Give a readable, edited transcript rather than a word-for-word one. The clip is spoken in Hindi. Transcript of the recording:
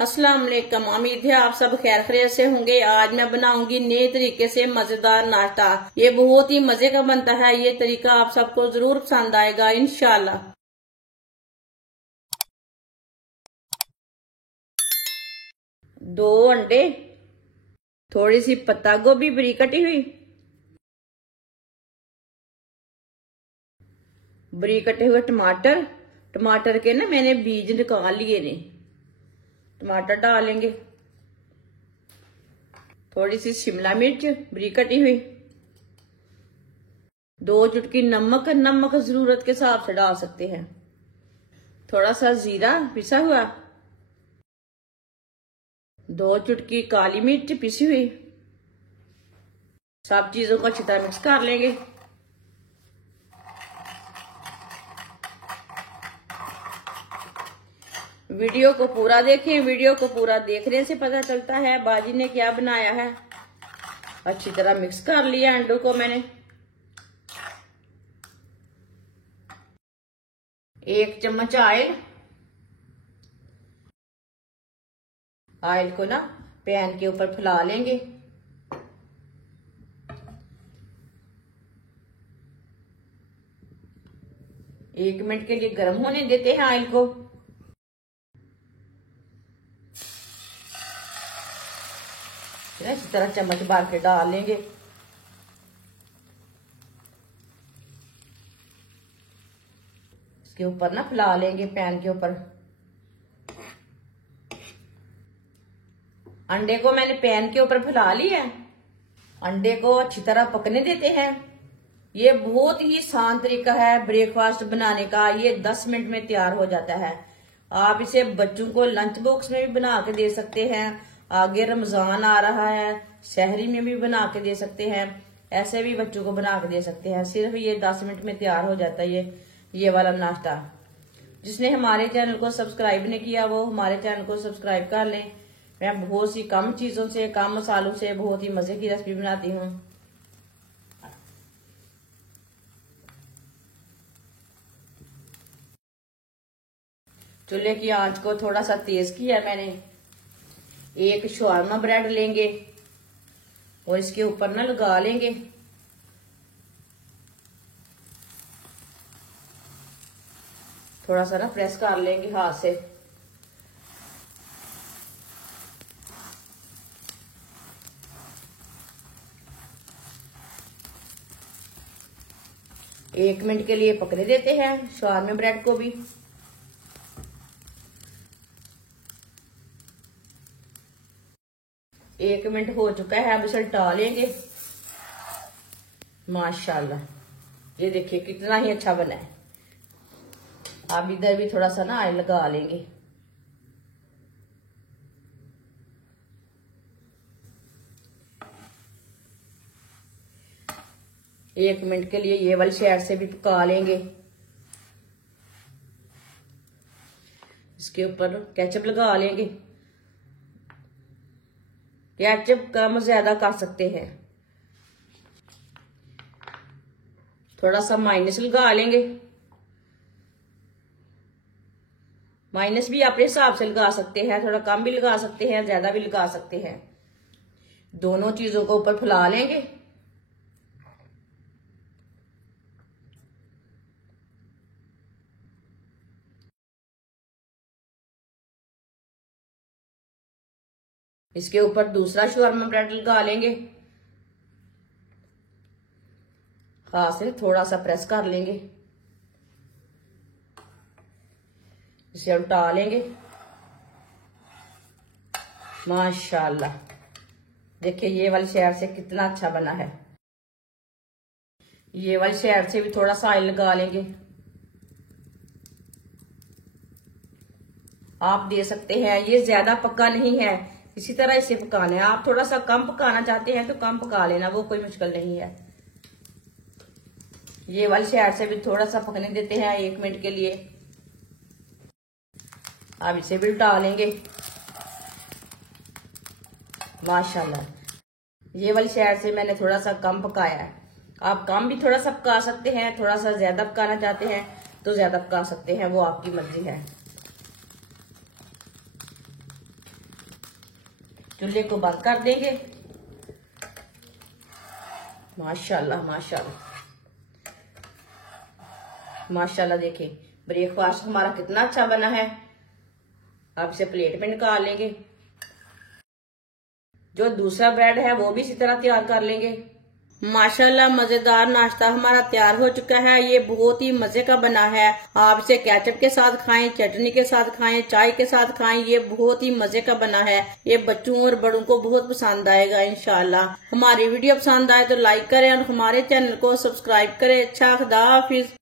अस्सलाम वालेकुम। उम्मीद है आप सब खैर खैरियत से होंगे। आज मैं बनाऊंगी नए तरीके से मजेदार नाश्ता। ये बहुत ही मजे का बनता है। ये तरीका आप सबको जरूर पसंद आएगा इंशाल्लाह। 2 अंडे, थोड़ी सी पत्ता गोभी बारीक कटी हुई, बारीक कटे हुए टमाटर। टमाटर के ना मैंने बीज निकाल लिए ने। टमाटर डालेंगे, थोड़ी सी शिमला मिर्च बारीक कटी हुई, 2 चुटकी नमक। नमक जरूरत के हिसाब से डाल सकते हैं। थोड़ा सा जीरा पिसा हुआ, 2 चुटकी काली मिर्च पिसी हुई। सब चीजों को अच्छी तरह मिक्स कर लेंगे। वीडियो को पूरा देखें। वीडियो को पूरा देखने से पता चलता है बाजी ने क्या बनाया है। अच्छी तरह मिक्स कर लिया अंडों को मैंने। 1 चम्मच ऑयल को ना पैन के ऊपर फैला लेंगे। एक मिनट के लिए गर्म होने देते हैं ऑयल को। इसी तरह चम्मच भर के डाल लेंगे। इसके ऊपर ना फैला लेंगे पैन के ऊपर। अंडे को मैंने पैन के ऊपर फैला लिया है। अंडे को अच्छी तरह पकने देते हैं। ये बहुत ही आसान तरीका है ब्रेकफास्ट बनाने का। ये 10 मिनट में तैयार हो जाता है। आप इसे बच्चों को लंच बॉक्स में भी बना के दे सकते हैं। आगे रमजान आ रहा है, शहरी में भी बना के दे सकते हैं। ऐसे भी बच्चों को बना के दे सकते हैं। सिर्फ ये 10 मिनट में तैयार हो जाता है ये वाला नाश्ता। जिसने हमारे चैनल को सब्सक्राइब नहीं किया वो हमारे चैनल को सब्सक्राइब कर लें। मैं बहुत सी कम चीजों से, कम मसालों से बहुत ही मजे की रेसिपी बनाती हूँ। चूल्हे की आंच को थोड़ा सा तेज किया मैंने। एक शवारमा ब्रेड लेंगे और इसके ऊपर ना लगा लेंगे। थोड़ा सा ना प्रेस कर लेंगे हाथ से। एक मिनट के लिए पकने देते हैं शवारमा ब्रेड को भी। एक मिनट हो चुका है। अब इसे उल्टा लेंगे। माशाल्लाह, ये देखिए कितना ही अच्छा बना है। अब इधर भी थोड़ा सा ना ऑयल लगा लेंगे। एक मिनट के लिए ये वाली साइड से भी पका लेंगे। इसके ऊपर केचप लगा लेंगे। केचप कम ज्यादा कर सकते हैं। थोड़ा सा माइनस लगा लेंगे। माइनस भी अपने हिसाब से लगा सकते हैं। थोड़ा कम भी लगा सकते हैं, ज्यादा भी लगा सकते हैं। दोनों चीजों को ऊपर फैला लेंगे। इसके ऊपर दूसरा शवारमा ब्रेड लगा लेंगे। हाथ से थोड़ा सा प्रेस कर लेंगे। इसे उल्टा लेंगे। माशाल्लाह, देखिए ये वाली साइड से कितना अच्छा बना है। ये वाली साइड से भी थोड़ा सा ऑयल लगा लेंगे। आप दे सकते हैं। ये ज्यादा पक्का नहीं है, इसी तरह इसे पकाना है। आप थोड़ा सा कम पकाना चाहते हैं तो कम पका लेना, वो कोई मुश्किल नहीं है। ये वाली साइड से भी थोड़ा सा पकने देते हैं 1 मिनट के लिए। अब इसे भी उल्टा लेंगे। माशाल्लाह, ये वाली साइड से मैंने थोड़ा सा कम पकाया है। आप कम भी थोड़ा सा पका सकते हैं। थोड़ा सा ज्यादा पकाना चाहते हैं तो ज्यादा पका सकते हैं, वो आपकी मर्जी है। चूल्हे को बंद कर देंगे। माशाल्लाह माशाल्लाह माशाल्लाह, देखिए ब्रेकफास्ट हमारा कितना अच्छा बना है। अब इसे प्लेट में निकाल लेंगे। जो दूसरा ब्रेड है वो भी इसी तरह तैयार कर लेंगे। माशाल्लाह मजेदार नाश्ता हमारा तैयार हो चुका है। ये बहुत ही मजे का बना है। आप इसे केचप के साथ खाएं, चटनी के साथ खाएं, चाय के साथ खाएं। ये बहुत ही मजे का बना है। ये बच्चों और बड़ों को बहुत पसंद आएगा इंशाल्लाह। हमारी वीडियो पसंद आए तो लाइक करें और हमारे चैनल को सब्सक्राइब करें। अच्छा, खुदा हाफिज।